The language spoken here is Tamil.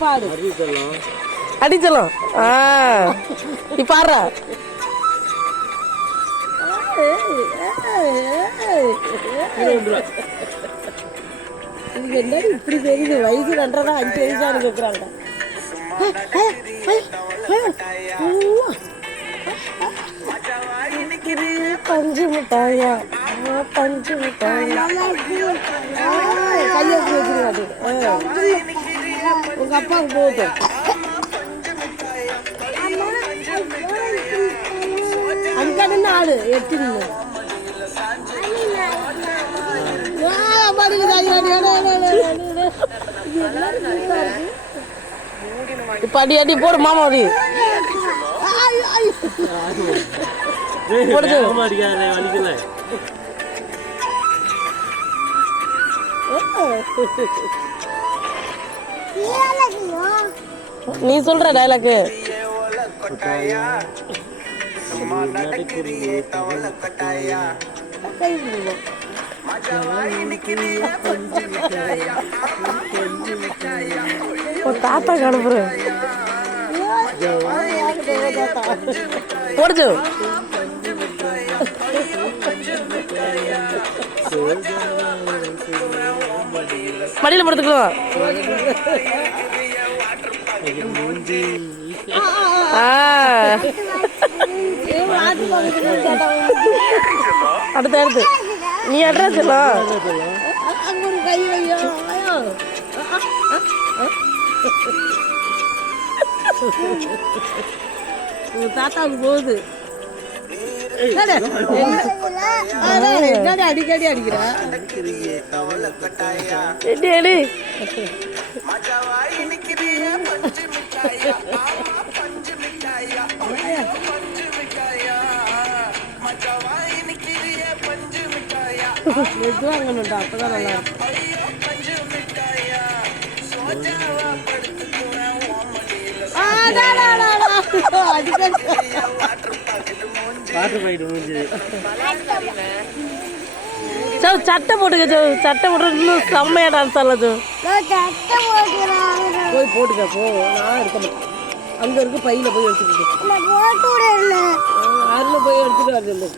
பாடு அடிச்சலாம். இப்ப ஆடுற இதுக்கு என்ன இப்படி தெரியுது? வயசு 2.5 5 வயசானு கேட்குறாங்க. பஞ்சு மிட்டாயா பஞ்சு மிட்டாயா கையை வச்சுருக்காட்டு உங்க அப்பாவுக்கு போகட்டும். அங்கே நின்று ஆடு எட்டு நின்று இப்ப அடி அடி போடு மாமா அடி போடுது. நீ சொல்ற டைலாக்கு தாத்தா கடுப்புற போடுது. மடியில படுத்துக்கலாம். அடுத்து அடுத்து நீ அட்ரஸ் எல்லாம் கை வையோ உங்க தாத்தாவுக்கு போகுது. அடிக்கடி அடிக்கிறா வாங்கணும்டா அப்பதான் நல்லா இருக்கும். சட்டை போட்டுக்க சட்டை போட்டு இன்னும் செம்மையா டான்ஸ் ஆடலாம். போய் போட்டுக்க போ. நான் இருக்க மாட்டேன். அங்க இருக்கு பையில போய் எடுத்துக்கிட்டு அருள் போய் எடுத்துட்டு வரணும்.